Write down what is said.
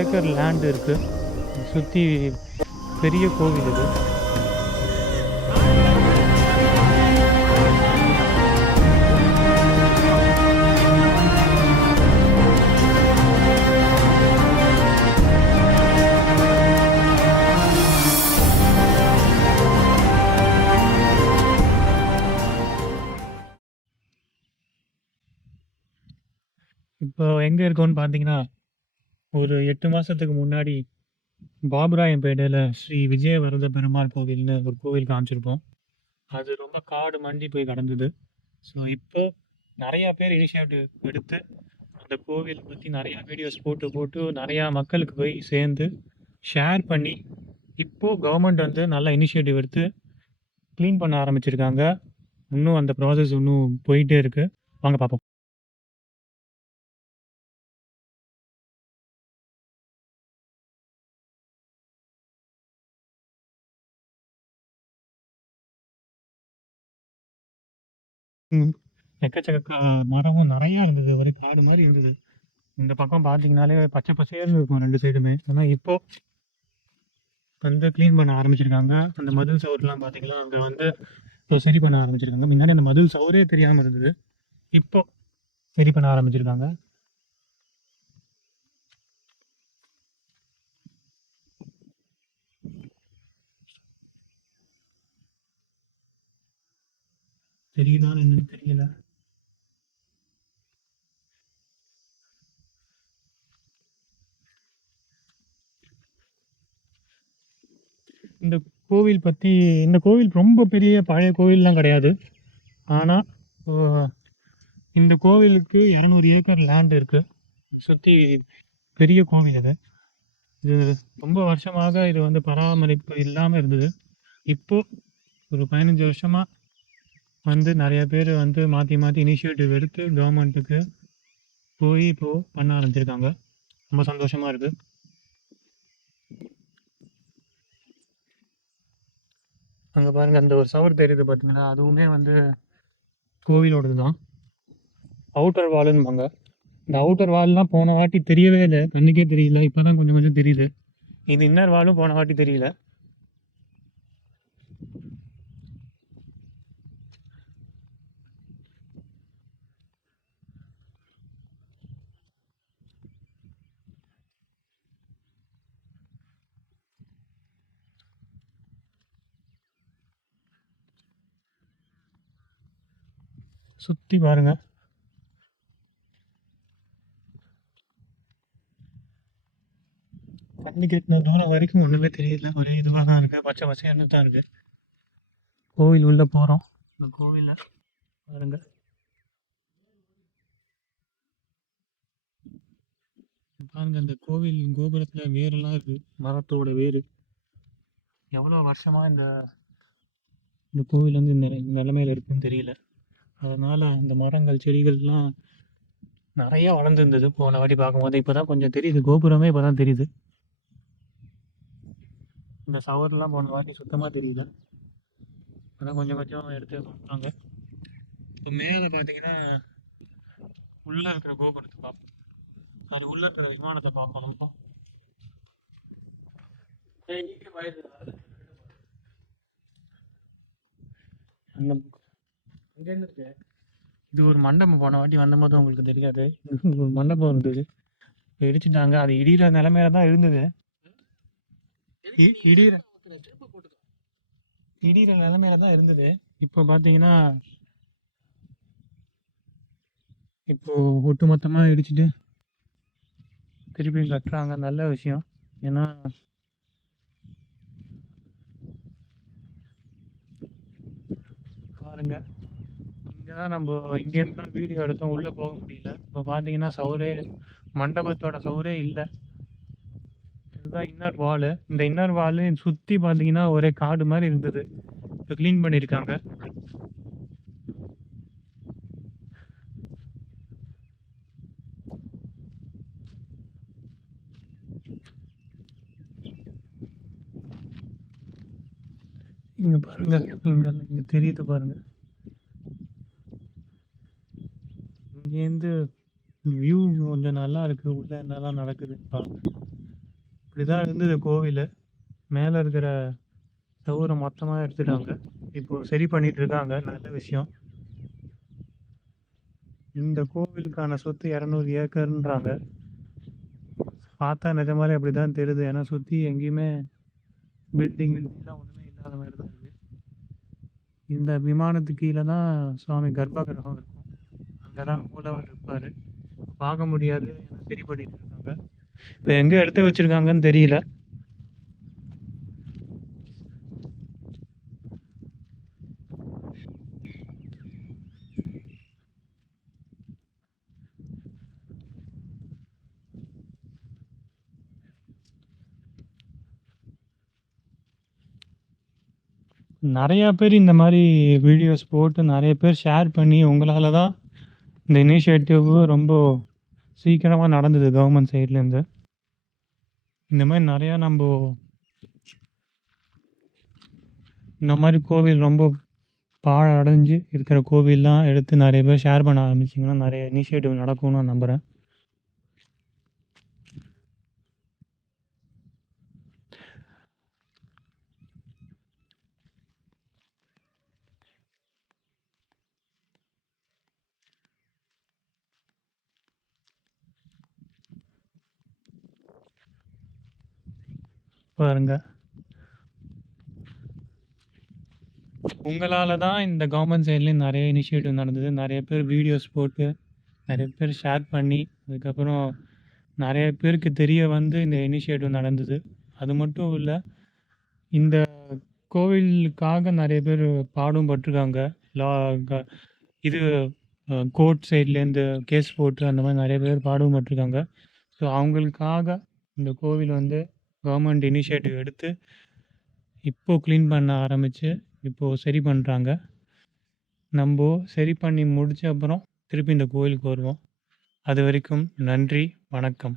Acre land இருக்குது. சுற்றி பெரிய கோவில் இது. இப்போ எங்கே இருக்கோன்னு பார்த்தீங்கன்னா, ஒரு 8 மாதத்துக்கு முன்னாடி பாபுராயம்பேட்டையில் ஸ்ரீ விஜயவரத பெருமாள் கோவில்னு ஒரு கோவில் காமிச்சிருப்போம். அது ரொம்ப காடு மண்டி போய் கிடந்தது. ஸோ இப்போ நிறையா பேர் இனிஷியேட்டிவ் எடுத்து அந்த கோவில் பற்றி நிறையா வீடியோஸ் போட்டு நிறையா மக்களுக்கு போய் சேர்ந்து ஷேர் பண்ணி இப்போது கவர்மெண்ட் வந்து நல்ல இனிஷியேட்டிவ் எடுத்து க்ளீன் பண்ண ஆரம்பிச்சிருக்காங்க. இன்னும் அந்த ப்ராசஸ் இன்னும் போயிட்டே இருக்குது. வாங்க பார்ப்போம். எக்கச்சக்க மரமும் நிறையா இருந்தது. ஒரே காடு மாதிரி இருந்தது. இந்த பக்கம் பார்த்தீங்கன்னாலே பச்சை பசேல்னு இருக்கும் 2 சைடுமே. ஆனால் இப்போது வந்து க்ளீன் பண்ண ஆரம்பிச்சிருக்காங்க. அந்த மதில் சவுறுலாம் பார்த்தீங்கன்னா அங்கே வந்து இப்போ சரி பண்ண ஆரம்பிச்சிருக்காங்க. முன்னாடி அந்த மதில் சவுரே தெரியாமல் இருந்தது. இப்போ சரி பண்ண ஆரம்பிச்சிருக்காங்க. தெரியுதான்னு என்னன்னு தெரியல. இந்த கோவில் பற்றி, இந்த கோவில் ரொம்ப பெரிய பழைய கோவில்லாம் கிடையாது. ஆனால் இந்த கோவிலுக்கு 200 ஏக்கர் லேண்ட் இருக்குது. சுற்றி பெரிய கோவில் அது. இது ரொம்ப வருஷமாக இது வந்து பராமரிப்பு இல்லாமல் இருந்தது. இப்போது ஒரு 15 வருஷமாக வந்து நிறைய பேர் வந்து மாற்றி இனிஷியேட்டிவ் எடுத்து கவர்மெண்ட்டுக்கு போய் இப்போது பண்ண ஆரம்பிச்சிருக்காங்க. ரொம்ப சந்தோஷமாக இருக்குது. அங்கே பாருங்கள், அந்த ஒரு சவர் தெரியுது பார்த்தீங்களா, அதுவுமே வந்து கோவிலோடது தான். அவுட்டர் வாலுன்பாங்க. இந்த அவுட்டர் வால்லாம் போன வாட்டி தெரியவே இல்லை, கண்ணுக்கே தெரியல. இப்போ தான் கொஞ்சம் தெரியுது. இது இன்னர் வாலும் போன வாட்டி தெரியல. சுற்றி பாருங்க. தண்ணி கட்டின தூரம் வரைக்கும் ஒன்றுமே தெரியல. ஒரே இதுவாக தான் இருக்குது, பச்சை பச்சைன்னு தான் இருக்குது. கோவில் உள்ளே போகிறோம். இந்த கோவிலில் பாருங்க, பாருங்க அந்த கோவில் கோபுரத்தில் வேரெல்லாம் இருக்குது. மரத்தோட வேர். எவ்வளோ வருஷமாக இந்த கோவில் வந்து இந்த நிலைமையில் இருக்குன்னு தெரியல. அதனால் அந்த மரங்கள் செடிகள்லாம் நிறையா வளர்ந்துருந்தது போன வாட்டி பார்க்கும்போது. இப்போ தான் கொஞ்சம் தெரியுது, கோபுரமே இப்போ தான் தெரியுது. இந்த சவர்லாம் போன வாட்டி சுத்தமாக தெரியல. அதான் கொஞ்சம் எடுத்து பார்ப்பாங்க. இப்போ மேலே பார்த்தீங்கன்னா உள்ளே இருக்கிற கோபுரத்தை பார்ப்போம். அது உள்ளே இருக்கிற விமானத்தை பார்ப்போம். நம்ம இது ஒரு மண்டபம். போன வாட்டி வந்தபோது உங்களுக்கு தெரியாது, ஒரு மண்டபம் இருந்தது, இடிச்சுட்டாங்க. அது இடிகிற நிலைமையில தான் இருந்தது. இடிகிற நிலைமையில தான் இருந்தது. இப்போ பார்த்தீங்கன்னா இப்போ ஒட்டுமொத்தமாக இடிச்சுட்டு திருப்பியும் கட்டுறாங்க. நல்ல விஷயம். ஏன்னா பாருங்க, இங்கே தான் நம்ம இங்கேருந்து தான் வீடியோ எடுத்தோம், உள்ளே போக முடியல. இப்போ பார்த்தீங்கன்னா சவுரே, மண்டபத்தோட சவுரே இல்லை. இதுதான் இன்னர் வாலு. இந்த இன்னர் வாலு சுற்றி பார்த்தீங்கன்னா ஒரே காடு மாதிரி இருந்தது. இப்போ க்ளீன் பண்ணியிருக்காங்க. இங்கே பாருங்க, இங்கே தெரியுது பாருங்க. இங்கேருந்து வியூ கொஞ்சம் நல்லா இருக்குது. உள்ள என்னெல்லாம் நடக்குது பாருங்க. இப்படிதான் இருந்தது கோவிலு. மேல இருக்கிற சுவர மொத்தமா எடுத்துட்டாங்க. இப்போ சரி பண்ணிட்டு இருக்காங்க. நல்ல விஷயம். இந்த கோவிலுக்கான சொத்து 200 ஏக்கர்ன்றாங்க. பார்த்தா நிஜமாலே அப்படிதான் தெரியுது. ஏன்னா சுத்தி எங்கேயுமே பில்டிங்லாம் ஒண்ணுமே இல்லாத மாதிரி தான் இருக்கு. இந்த விமானத்துக்கு கீழே தான் சுவாமி கர்ப்ப கிரகம் இருக்கும். அங்கதான் மூலவர் இருப்பாரு. பார்க்க முடியாது. ஏன்னா சரி பண்ணிட்டு இருக்காங்க. இப்போ எங்க எடுத்து வச்சிருக்காங்கன்னு தெரியல. நிறையா பேர் இந்த மாதிரி வீடியோஸ் போட்டு நிறைய பேர் ஷேர் பண்ணி உங்களால தான் இந்த இனிஷியேட்டிவ் ரொம்ப சீக்கிரமாக நடந்தது கவர்மெண்ட் சைட்லேருந்து. இந்த மாதிரி நிறையா இந்த மாதிரி கோவில் ரொம்ப பாழடைஞ்சு இருக்கிற கோவில்லாம் எடுத்து நிறைய பேர் ஷேர் பண்ண ஆரம்பிச்சிங்கன்னா நிறைய இனிஷியேட்டிவ் நடக்கும்னு நான் நம்புகிறேன். பாருங்க, உங்களால் தான் இந்த கவர்மெண்ட் சைட்லேயும் நிறைய இனிஷியேட்டிவ் நடந்தது. நிறைய பேர் வீடியோஸ் போட்டு நிறைய பேர் ஷேர் பண்ணி அதுக்கப்புறம் நிறைய பேருக்கு தெரிய வந்து இந்த இனிஷியேட்டிவ் நடந்தது. அது மட்டும் இல்லை, இந்த கோவிலுக்காக நிறைய பேர் பாடும் பட்டிருக்காங்க. லா க- இது கோர்ட் சைட்லேருந்து கேஸ் போட்டு அந்த மாதிரி நிறைய பேர் பாடும் பட்டிருக்காங்க. ஸோ அவங்களுக்காக இந்த கோவில் வந்து கவர்மெண்ட் இனிஷியேட்டிவ் எடுத்து இப்போது க்ளீன் பண்ண ஆரம்பித்து இப்போது சரி பண்ணுறாங்க. நம்ம சரி பண்ணி முடித்த அப்புறம் திருப்பி இந்த கோவிலுக்கு வருவோம். அது வரைக்கும் நன்றி, வணக்கம்.